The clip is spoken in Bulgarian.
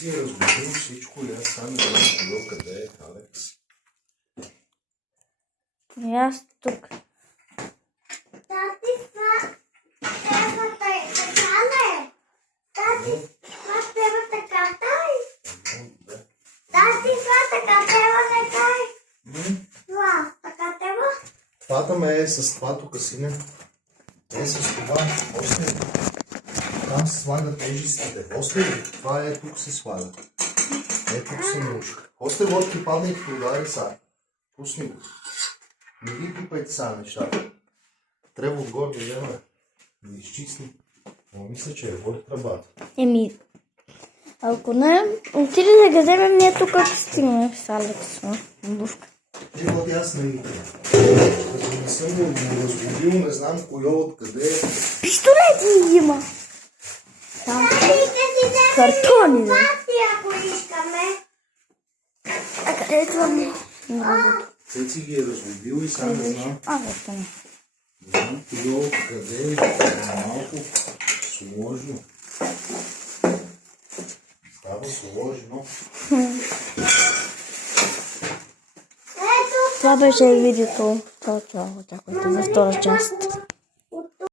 си е разгубил всичко и аз сам не знам къде е Алекс. И аз тук. Тати, това темата е така ли? Тати, това темата така ли? Тати, това така тема не кай. Това, така тема? Това ме е с това тук, сине. Е с това. После там се слагат тежестите. После това е тук се слага. Е тук се наушка. После лодки падна и като удари са. Пусни го. Не ги пипайте са нещата. Трябва отгоре да взема да изчистни. Но мисля, че е води тръбата. Еми, ако не, отиде да го вземем ние тук, ако стигнем с Алекс. Бушка. Вот аз не като не съм го разгубил, не знам кой откъде е. Пистолети има. Там картони. Тати, ако искаме. А къде е това ми? Цеци ги е разгубил и сам не знам. Ето не. Не знам кой откъде е. Малко сложно. Става сложно. Това беше видеото. Това е във втора част.